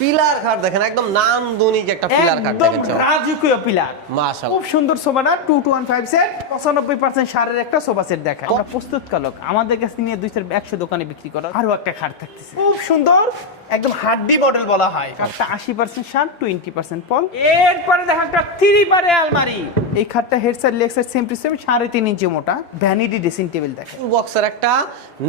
Pillar খাট দেখেন, একদম নান্দনিক একটা পিলার খাট দেখেন, একদম রাজকীয় পিলার। মাশাআল্লাহ, খুব সুন্দর সোফাটা 2215 সেট 95% সারের একটা সোফা সেট দেখায়। আমরা প্রস্তুতকারক, আমাদের কাছে নিয়ে 200 দোকানে বিক্রি করা আরো একটা খাট থাকতেছে খুব সুন্দর, একদম হাড্ডি মডেল বলা হয়। খাটটা 80% সার 20% পল। এরপরে দেখা একটা 3 পারে আলমারি। এই খাটটা head side leg side same to same 3.5 ইঞ্চি মোটা ভ্যানিটি ড্রেসিং টেবিল দেখেন। ফুল বক্সের একটা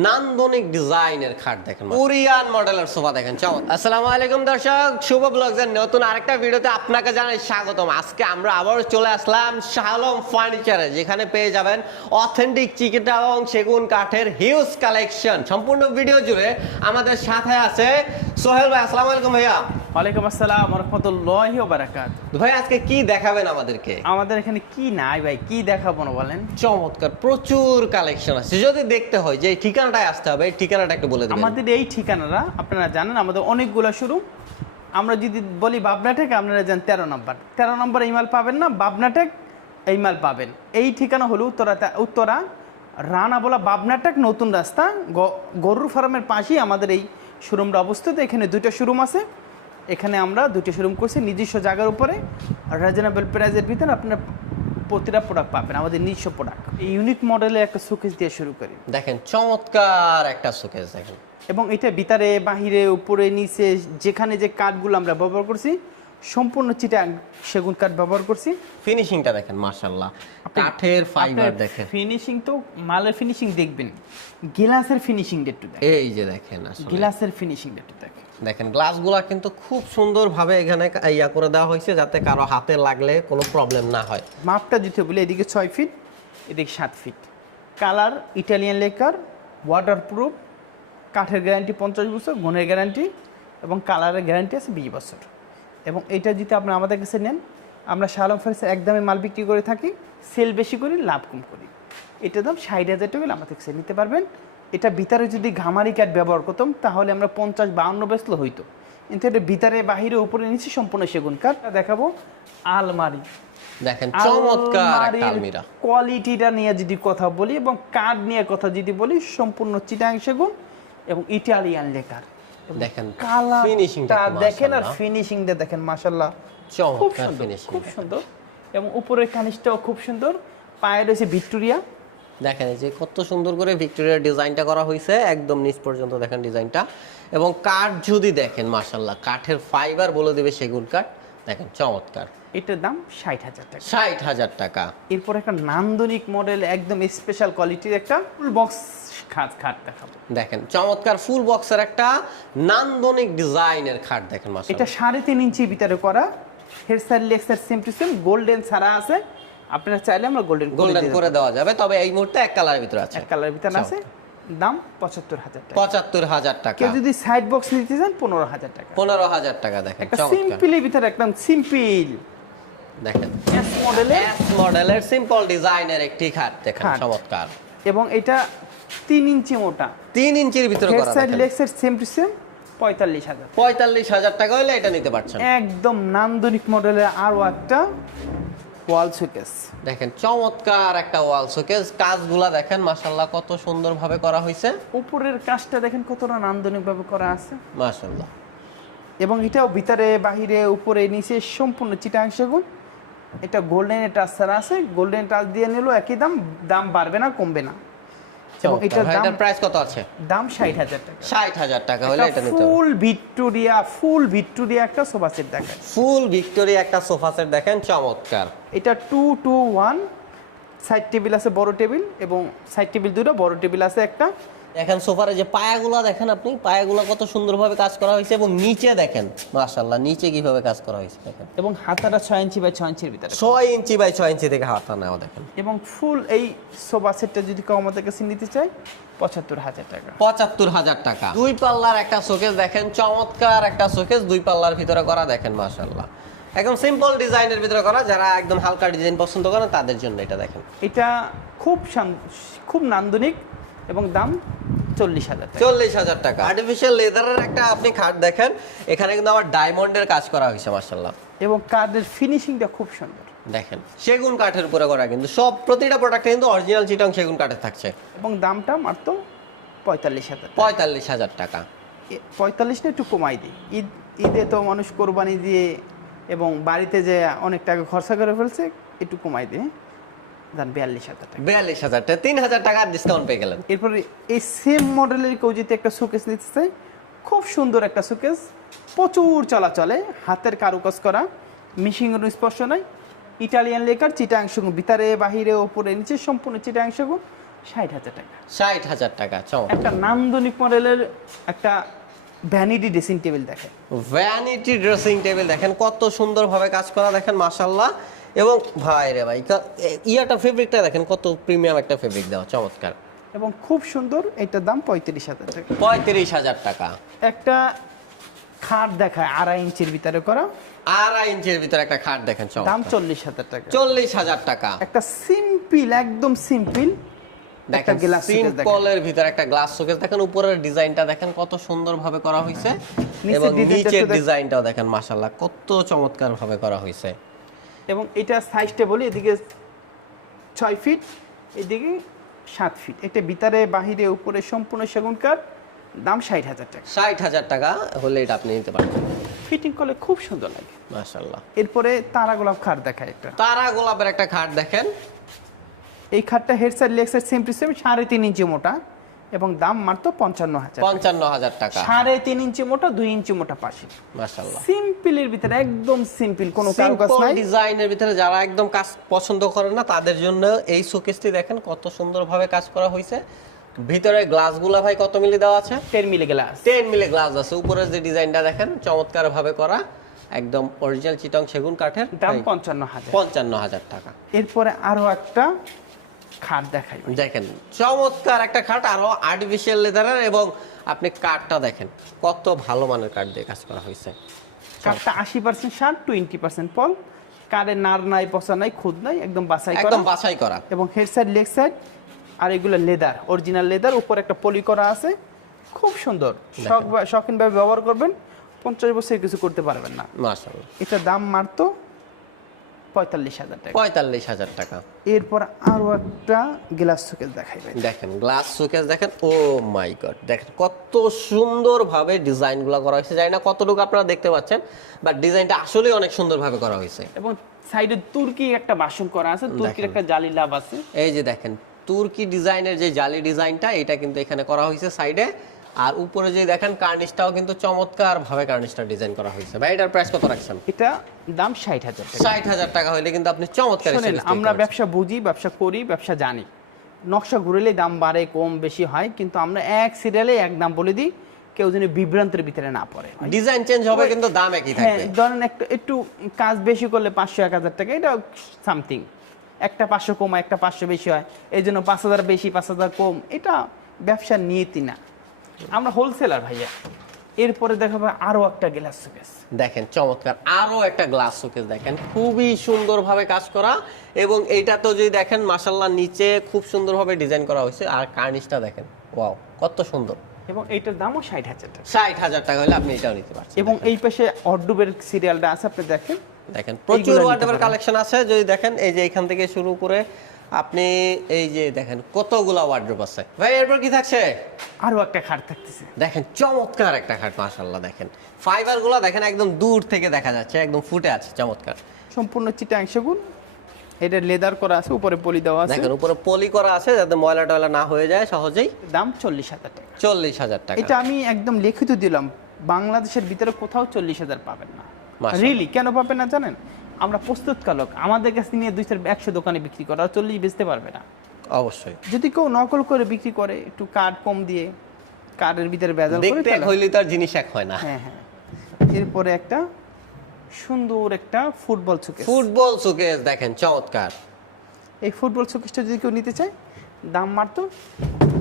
নান্দনিক ডিজাইনের খাট দেখেন, কোরিয়ান মডেলের সোফা দেখেন, চমৎকার। আসসালামু আলাইকুম দর্শক, শুভ ব্লগসের নতুন আরেকটা ভিডিওতে আপনাকে জানাই স্বাগতম। আজকে আমরা আবার চলে আসলাম শাহ আলম ফার্নিচারে, যেখানে পেয়ে যাবেন অথেন্টিক চিকিটাগং সেগুন কাঠের হিউজ কালেকশন। সম্পূর্ণ ভিডিও জুড়ে আমাদের সাথে আছে সোহেল ভাই। আসসালামু আলাইকুম ভাইয়া। ওয়ালাইকুম আসসালাম ওয়া রাহমাতুল্লাহি ওয়া বারাকাতুহু। ভাই আজকে কি দেখাবেন আমাদেরকে? আমাদের এখানে কি নাই ভাই, কি দেখাবো না বলেন? চমৎকার প্রচুর কালেকশন আছে। যদি দেখতে হয় যে এই ঠিকানাটায় আসতে হবে, এই ঠিকানাটা একটু বলে দেবেন। আমাদের এই ঠিকানাটা আপনারা জানেন, আমাদের অনেকগুলো শোরুম। আমরা যদি বলি বাবনাটেক, আপনারা জানেন 13 নম্বর এই মাল পাবেন না, বাবনাটেক এই মাল পাবেন। এই ঠিকানা হলো উত্তরা রানা বলা বাবনাটেক নতুন রাস্তা, গরুর ফার্মের পাশেই আমাদের এই শোরুমটা অবস্থিত। এখানে দুটো শোরুম আছে, এখানে আমরা দুটো শোরুম করছি নিজস্ব জায়গার উপরে, রিজনেবল প্রাইসের ভিতরে আপনারা প্রতিটা প্রোডাক্ট পাবেন, আমাদের নিজস্ব প্রোডাক্ট। এই ইউনিক মডেলের একটা শোকেস দিয়ে শুরু করি। দেখেন চমৎকার একটা শোকেস দেখেন, এবং এটা ভিতরে বাহিরে উপরে নিচে যেখানে যে কাঠগুলো আমরা ব্যবহার করছি সম্পূর্ণ চিটাং সেগুন কাঠ ব্যবহার করছি। ফিনিশিংটা দেখেন মাশাআল্লাহ, কাঠের ফাইবার দেখেন, ফিনিশিং তো মালের ফিনিশিং দেখবেন, গ্লাসের ফিনিশিং একটু দেখেন, এই যে দেখেন আসলে গ্লাসের ফিনিশিং একটু দেখেন। দেখেন গ্লাসগুলা কিন্তু খুব সুন্দরভাবে এখানে ইয়া করে দেওয়া হয়েছে, যাতে কারো হাতে লাগলে কোনো প্রবলেম না হয়। মাপটা দিতে বলে এদিকে 6 ফিট, এদিকে 7 feet. Colour Italian lacquer, waterproof, কাঠের গ্যারান্টি 50 বছর, গুণের গ্যারান্টি এবং কালারের গ্যারান্টি আছে 20 বছর। এবং এটা যদি আপনি আমাদের কাছে নেন, আমরা শাহ আলম ফার্নিচার একদমে মাল বিক্রি করে থাকি, সেল বেশি করি, লাভ কম করি। এটার দাম 60,000 টাকা আমাদের কাছে নিতে পারবেন। এটা ভিতরে যদি ঘামারি কাঠ ব্যবহার করতাম তাহলে আমরা 50-52 বেচলে হইতো, কিন্তু এটা ভিতরে বাহিরে উপরে নিচে সম্পূর্ণ সেগুন কাঠ। দেখাবো আলমারি, দেখেন চমৎকার একটা আলমিরা। কোয়ালিটিটা নিয়ে যদি কথা বলি এবং কাঠ নিয়ে কথা যদি বলি, সম্পূর্ণ চিটাং সেগুন এবং ইটালিয়ান লেকার। দেখেন ফিনিশিংটা দেখেন আর ফিনিশিংটা দেখেন, মাশাআল্লাহ খুব চমৎকার সুন্দর, ফিনিশিং, খুব সুন্দর। এবং উপরের কানিসটাও খুব সুন্দর, পায়ে রয়েছে ভিক্টোরিয়া। দেখেন এই যে কত সুন্দর করে ভিক্টোরিয়ার ডিজাইনটা করা হয়েছে, একদম নিচ পর্যন্ত দেখেন ডিজাইনটা। এবং কাঠ যদি দেখেন মাশাআল্লাহ, কাঠের ফাইবার বলে দেবে সেগুন কাঠ, দেখেন চমৎকার। এটার দাম 60,000 টাকা। 60,000 টাকা। এরপর একটা নান্দনিক মডেল একদম স্পেশাল কোয়ালিটির একটা ফুল বক্স খাট দেখাবো। দেখেন চমৎকার ফুল বক্সের একটা নান্দনিক ডিজাইনের খাট দেখেন মাশাআল্লাহ। এটা 3.5 ইঞ্চি ভিতরে করা, head side leg side same to same, golden ছাড়া আছে। আপনারা চাইলে আমরা গোল্ডেন করে দেওয়া যাবে, তবে এই মুহূর্তে এক কালারের ভিতরে আছে, এক কালারের ভিতরে আছে। দাম 75,000 টাকা। 75,000 টাকা। কেউ যদি সাইড বক্স নিতে চান 15,000 টাকা। 15,000 টাকা। দেখেন একটা চমৎকার, সিম্পলের ভিতরে একদম সিম্পল দেখেন এস মডেলের, এস মডেলের সিম্পল ডিজাইনের একটি খাট দেখেন খাট। চমৎকার। এবং এটা 3 ইঞ্চি মোটা, 3 ইঞ্চির ভিতরে হেড করা, সাইড দেখেন leg side same to same 45,000। 45,000 টাকা হলে এটা নিতে পারছেন। একদম নান্দনিক মডেলের আরো একটা ওয়াল শোকেস। দেখেন চমৎকার একটা ওয়াল শোকেস, কাজগুলা দেখেন মাশাআল্লাহ কত সুন্দরভাবে করা হয়েছে। উপরের কাজটা দেখেন কতটা নান্দনিক ভাবে করা আছে মাশাআল্লাহ। এবং এটাও ভিতরে বাহিরে উপরে নিচে সম্পূর্ণ চিটাং সেগুন। এটা গোল্ডেন টাচ ছাড়া আছে, গোল্ডেন টাচ দিয়ে নিলেও একই দাম, দাম বাড়বে না কমবে না। এবং এটার দাম, এটার প্রাইস কত আছে? দাম 60,000 টাকা। 60,000 টাকা হলে এটা নিতে ফুল ভিক্টোরিয়া একটা সোফা সেট দেখেন, ফুল ভিক্টোরিয়া একটা সোফা সেট দেখেন চমৎকার। এটা 2-2-1 সাইড টেবিল আছে, বড় টেবিল এবং সাইড টেবিল দুটো, বড় টেবিল আছে একটা। দেখেন সোফারে যে পায়াগুলা দেখেন আপনি, পায়াগুলা কত সুন্দরভাবে কাজ করা হয়েছে। এবং নিচে দেখেন মাশাআল্লাহ, নিচে কিভাবে কাজ করা হয়েছে দেখেন। এবং হাতাটা 6 ইঞ্চি বাই 6 ইঞ্চির ভিতরে, 6 ইঞ্চি বাই 6 ইঞ্চি থেকে হাতা নেওয়া দেখেন। এবং ফুল এই সোফা সেটটা যদি কেউ আমাদের কাছে নিতে চায় 75,000 টাকা। 75,000 টাকা। 2 পাল্লার একটা শোকেস দেখেন, চমৎকার একটা শোকেস, 2 পাল্লার ভিতরে করা দেখেন মাশাআল্লাহ, একদম সিম্পল ডিজাইনের ভিতরে করা। যারা একদম হালকা ডিজাইন পছন্দ করেন তাদের জন্য এটা দেখেন। এটা খুব নান্দনিক এবং দাম 40,000 টাকা। 40,000 টাকা। আর্টিফিশিয়াল লেদারের একটা আপনি খাট দেখেন, এখানে কিন্তু আবার ডায়মন্ডের কাজ করা হয়েছে মাশাআল্লাহ। এবং কাঠের ফিনিশিংটা খুব সুন্দর, দেখেন সেগুন কাঠের উপরে করা, কিন্তু সব প্রতিটা প্রোডাক্টে কিন্তু অরিজিনাল চিটাং সেগুন কাঠের থাকছে। এবং দামটা মাত্র 45,000 টাকা। 45,000 টাকা। 45 না একটু কমাই দিই, ঈদ ঈদে তো মানুষ কোরবানি দিয়ে এবং বাড়িতে যে অনেক টাকা খরচা করে ফেলছে, একটু কমাই দিয়ে দেন 42,000 টাকা। 42,000 টাকা, 3,000 টাকার ডিসকাউন্ট পেয়ে গেলেন। এরপরে এই সেম মডেলের কেউ যদি একটা শোকেস নিতে চাই, খুব সুন্দর একটা শোকেস, প্রচুর চলাচলে, হাতের কারুকাজ করা, মিশিংয়ের স্পর্শ নাই, ইটালিয়ান লেকার, চিটাং সেগুন, ভিতরে বাহিরে ওপরে নিচে সম্পূর্ণ চিটাং সেগুন, 60,000 টাকা। 60,000 টাকা, চমৎকার। একটা নান্দনিক মডেলের একটা ভ্যানিটি ড্রেসিং টেবিল দেখেন, ভ্যানিটি ড্রেসিং টেবিল দেখেন কত সুন্দরভাবে কাজ করা, দেখেন মাশাআল্লাহ। এবং ভাই রে ভাই, ইয়াটা ফেব্রিকটা দেখেন কত প্রিমিয়াম একটা ফেব্রিক দেওয়া, চমৎকার এবং খুব সুন্দর। এটার দাম 35,000 টাকা। 35,000 টাকা। একটা খাট দেখায় 2.5 ইঞ্চির ভিতরে করা, 2.5 ইঞ্চির ভিতরে একটা খাট দেখেন, দাম চমৎকার, 40,000 টাকা। 40,000 টাকা। একটা সিম্পল, একদম সিম্পল একটা দেখেন গ্লাস শোকেস দেখেন, সিম্পলের ভিতরে একটা গ্লাস শোকেস দেখেন, উপরের ডিজাইনটা দেখেন কত সুন্দরভাবে করা হয়েছে, এবং নিচের ডিজাইনটাও দেখেন মাশাআল্লাহ কত চমৎকার ভাবে করা হয়েছে। এবং এটা সাইজটা বলি, এদিকে 6 ফিট, এদিকে 7 ফিট, এটা ভিতরে বাহিরে উপরে সম্পূর্ণ সেগুন কাঠ, দাম 60,000 টাকা। 60,000 টাকা হলে এটা আপনি নিতে পারবেন, ফিটিং করলে খুব সুন্দর লাগে মাশাআল্লাহ। এরপরে তারা গোলাপ খাট দেখায় একটা, তারা গোলাপের একটা খাট দেখেন, এই খাটটা head side leg side same to same, 3.5 ইঞ্চি মোটা, এবং দাম মাত্র 55,000। 55,000 টাকা, 3.5 ইঞ্চি মোটা, 2 ইঞ্চি মোটা পাশে, মাশাআল্লাহ। সিম্পলের ভিতরে একদম সিম্পল, কোনো কারুকাজ সিম্পল নাই। ডিজাইনের ভিতরে যারা একদম কাজ পছন্দ করে না তাদের জন্য এই শোকেসটি দেখেন কত সুন্দরভাবে কাজ করা হয়েছে। ভিতরে গ্লাসগুলো ভাই কত মিলি দেওয়া আছে? 10 মিলি গ্লাস, 10 মিলি গ্লাস আছে। উপরের যে ডিজাইনটা দেখেন চমৎকার ভাবে করা, একদম অরিজিনাল চিটং সেগুন কাঠের, দাম 55,000। 55,000 টাকা। এরপরে আরো একটা খাট দেখাই, দেখেন চমৎকার একটা খাট, আরো আর্টিফিশিয়াল লেদারের, এবং আপনি কাঠটা দেখেন কত ভালো মানের কাঠ দিয়ে কাজ করা হয়েছে। কাঠটা 80% শার্ট, 20% পল, কাঠে নার নাই, পচা নাই, খুদ নাই, একদম বাছাই করা, একদম বাছাই করা। এবং হেড সাইড লেগ সাইড আর এগুলো লেদার, অরিজিনাল লেদার, উপর একটা পলি করা আছে, খুব সুন্দর। শখিনভাবে ব্যবহার করবেন, 50 বছর কিছু করতে পারবেন না, মাশাআল্লাহ। এটার দাম মাত্র 45,000 টাকা। 45,000 টাকা। এরপর আরো একটা গ্লাস শোকেস দেখাই ভাই, দেখেন গ্লাস শোকেস দেখেন, ও মাই গড, দেখেন কত সুন্দরভাবে ডিজাইনগুলো করা হয়েছে। জানি না কতটুকু আপনারা দেখতে পাচ্ছেন, বাট ডিজাইনটা আসলেই অনেক সুন্দরভাবে করা হয়েছে। এবং সাইডে তুর্কি একটা বাসন করা আছে, তুর্কির একটা জালি লাভ আছে, এই যে দেখেন তুর্কি ডিজাইনের যে জালি ডিজাইনটা, এটা কিন্তু এখানে করা হয়েছে সাইডে। আর উপরে যে দেখেন কার্নিশটাও কিন্তু চমৎকার ভাবে কার্নিশটা ডিজাইন করা হয়েছে। ভাই এটার প্রাইস কত রাখছেন? এটা দাম 60,000 টাকা। 60,000 টাকা হলে কিন্তু আপনি চমৎকার শোনেন, আমরা ব্যবসা বুঝি, ব্যবসা করি, ব্যবসা জানি, নকশা ঘুরেলেই দাম বাড়ে কম বেশি হয়, কিন্তু আমরা এক সিরিয়ালে এক দাম বলে দিই, কেউ যেন বিভ্রান্তের ভিতরে না পড়ে। ডিজাইন চেঞ্জ হবে কিন্তু দাম একই হ্যাঁ, থাকবে। ধরেন একটু কাজ বেশি করলে 500-1,000 টাকা, এটা সামথিং, একটা 500 কম, একটা 500 বেশি হয়, এই জন্য 5,000 বেশি 5,000 কম, এটা ব্যবসার নিয়তি না, আমরা হোলসেলার ভাইয়া। এরপরে দেখাবো আরো একটা গ্লাস শোকেস, দেখেন চমৎকার আরো একটা গ্লাস শোকেস দেখেন, খুবই সুন্দরভাবে কাজ করা, এবং এইটা তো যদি দেখেন মাশাআল্লাহ নিচে খুব সুন্দরভাবে ডিজাইন করা হয়েছে, আর কার্নিশটা দেখেন ওয়াও কত সুন্দর। এবং এইটার দামও 60,000 টাকা। 60,000 টাকা হলে আপনি এটাও নিতে পারছেন। এবং এই পাশে অর্ডুবের সিরিয়ালটা আছে, আপনি দেখেন, দেখেন প্রচুর ওয়ার্ডরোবের কালেকশন আছে। যদি দেখেন এই যে এখান থেকে শুরু করে আপনি এই যে দেখেন কতগুলা ওয়ার্ডরোব আছে। ভাই এরপর কি থাকছে? আরো একটা খাট থাকতেছে, দেখেন চমৎকার একটা খাট মাশাআল্লাহ। দেখেন ফাইবারগুলো দেখেন একদম দূর থেকে দেখা যাচ্ছে, একদম ফুটে আছে, চমৎকার। সম্পূর্ণ চিটাং সেগুন, এটা লেদার করা আছে, উপরে পলি দেওয়া আছে, দেখেন উপরে পলি করা আছে যাতে ময়লা টয়লা না হয়ে যায় সহজেই। দাম 40,000 টাকা। 40,000 টাকা। এটা আমি একদম লিখিত দিলাম, বাংলাদেশের ভিতরে কোথাও 40,000 পাবেন না। মাশাআল্লাহ। রিলি কেন পাবেন না জানেন? আমরা প্রস্তুতকারক, আমাদের কাছে নিয়ে 200-100 দোকানে বিক্রি করে, আর 40 বেচতে পারবে না। অবশ্যই যদি কেউ নকল করে বিক্রি করে, একটু কার্ড কম দিয়ে, কার্ডের ভিতরে ভেজাল করে, দেখতে এক হইলে তার জিনিস এক হয় না। হ্যাঁ হ্যাঁ। এরপরে একটা সুন্দর একটা ফুটবল শোকেস, ফুটবল শোকেস দেখেন চমৎকার। এই ফুটবল শোকেসটা যদি কেউ নিতে চায়, দাম মাত্র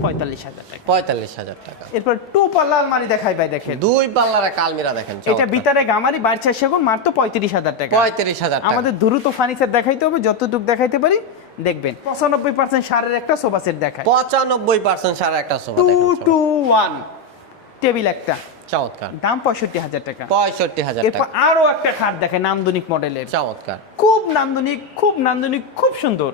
45,000 টাকা। 45,000 টাকা। এরপর টু পাল্লা আলমারি দেখাই ভাই, দেখেন দুই পাল্লার এক আলমিরা দেখেন এটা চমৎকার। ভিতরে গামারি, বাইরে চার সেগুন, মাত্র 35,000 টাকা। 35,000 টাকা। আমাদের দ্রুত ফার্নিচার দেখাইতে হবে, যতটুকু দেখাইতে পারি দেখবেন। 95% সারের একটা সোফা সেট দেখায়, 95% সারা একটা সোফা 2 দেখেন to 1 টেবিল একটা, চমৎকার। দাম 65,000 টাকা। 65,000 এরপর টাকা। আরো একটা খাট দেখায় নান্দনিক মডেলের, চমৎকার। খুব নান্দনিক, খুব নান্দনিক, খুব সুন্দর,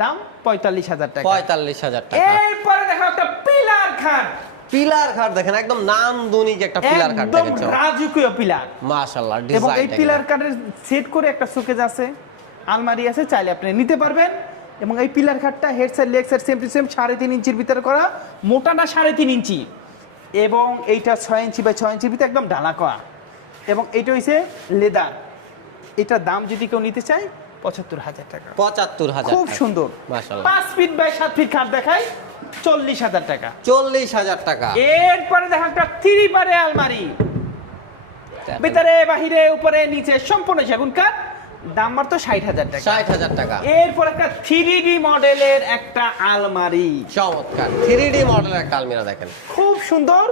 দাম 45,000 টাকা। 45,000 টাকা। এরপরে দেখো একটা পিলার খাট, পিলার খাট দেখেন, একদম নান্দনিক একটা পিলার খাট একদম দেখেন। রাজকীয় পিলার। মাশাআল্লাহ, এবং ডিজাইন এই পিলার কাঠের সেট করে একটা শোকেজ আছে, আলমারি আছে, চাইলে আপনি নিতে পারবেন। এবং এই পিলার খাটটা head side leg side same to same 3.5 ইঞ্চির ভিতরে করা, মোটাটা 3.5 ইঞ্চি, এবং এইটা 6 ইঞ্চি বাই 6 ইঞ্চির ভিতরে একদম ঢালা করা। এবং এটা হইছে লেদার। এটার দাম যদি কেউ নিতে চায় 75,000 টাকা। 75,000 খুব সুন্দর। মাশাআল্লাহ। 5 ফিট বাই 7 ফিট খাট দেখাই 40,000 টাকা। 40,000 টাকা। এরপরে দেখা একটা 3 পারে আলমারি, ভিতরে বাহিরে উপরে নিচে সম্পূর্ণ সেগুন কাঠ, দাম মাত্র 60,000 টাকা। 60,000 টাকা। এরপর একটা 3D মডেলের একটা আলমারি, চমৎকার 3D মডেলের একটা আলমিরা দেখেন, খুব সুন্দর,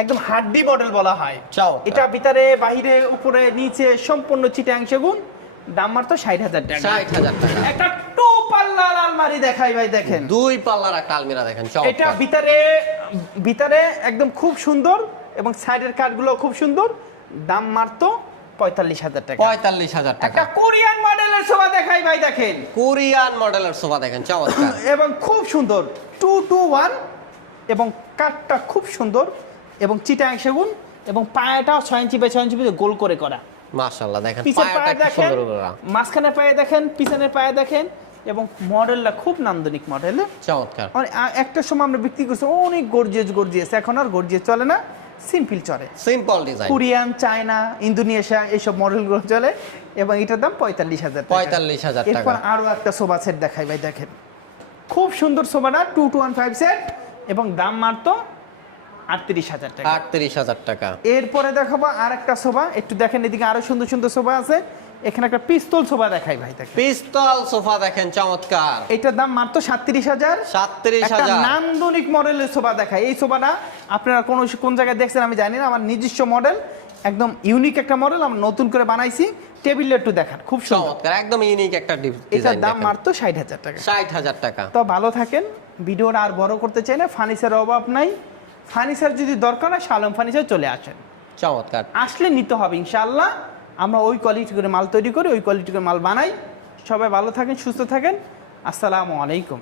একদম হাড্ডি মডেল বলা হয়। চমৎকার। এটা ভিতরে বাহিরে উপরে নিচে সম্পূর্ণ চিটাং সেগুন, দাম মাত্র 60,000 টাকা। 60,000 টাকা। একটা 2 পাল্লার আলমারি দেখাই ভাই, দেখেন 2 পাল্লার একটা আলমিরা দেখেন, এটা চমৎকার। ভিতরে একদম খুব সুন্দর, এবং সাইডের কাঠগুলো খুব সুন্দর, দাম মাত্র 45,000 টাকা। 45,000 টাকা। একটা কোরিয়ান মডেলের সোফা দেখাই ভাই, দেখেন কোরিয়ান মডেলের সোফা দেখেন, চমৎকার। এবং খুব সুন্দর 2-to-1, এবং কাঠটা খুব সুন্দর, এবং চিটাং সেগুন, এবং পায়াটাও 6 ইঞ্চি বাই 6 ইঞ্চি গোল করে করা। মাশাআল্লাহ, দেখেন পিছের পায়াটা পায়ে কি দেখেন, সুন্দর করা, মাঝখানে পায়ে দেখেন, পিছনের পায়ে দেখেন, এবং মডেলটা খুব নান্দনিক মডেল। চমৎকার। একটা সময় আমরা বিক্রি করছি অনেক গর্জিয়াস, এখন আর গর্জিয়াস চলে না, সিম্পল চলে। Simple design. Korean, China, Indonesia এইসব মডেলগুলো চলে, এবং এটার দাম 45,000 টাকা। 45,000 টাকা। এরপর আরো একটা সোফা সেট দেখাই ভাই, দেখেন খুব সুন্দর সোফাটা 2-to-1 সেট, এবং দাম মাত্র 38,000 টাকা। 38,000 টাকা। এরপরে দেখাবো আর একটা সোফা, একটু দেখেন এদিকে আরো সুন্দর সুন্দর সোফা আছে। এখানে একটা পিস্তল সোফা দেখাই ভাই, দেখেন পিস্তল সোফা দেখেন, চমৎকার। এটার দাম মাত্র 37,000। 37,000। নান্দনিক মডেলের সোফা দেখায়। এই সোফাটা আপনারা কোন জায়গায় দেখছেন আমি জানি না, আমার নিজস্ব মডেল, একদম ইউনিক একটা মডেল, আমরা নতুন করে বানাইছি। টেবিল একটু দেখান, খুব সুন্দর, চমৎকার, একদম ইউনিক একটা এটার ডিজাইন দাম দেখেন। মাত্র 60,000 টাকা। 60,000 টাকা। তো ভালো থাকেন, ভিডিওটা আর বড় করতে চাই না, ফার্নিচারের অভাব নাই। ফার্নিচার যদি দরকার হয় শালম ফার্নিচার চলে আসেন, চমৎকার। আসলে নিতে হবে ইনশাআল্লাহ। আমরা ওই কোয়ালিটি করে মাল তৈরি করি, ওই কোয়ালিটি করে মাল বানাই। সবাই ভালো থাকেন, সুস্থ থাকেন, আসসালামু আলাইকুম।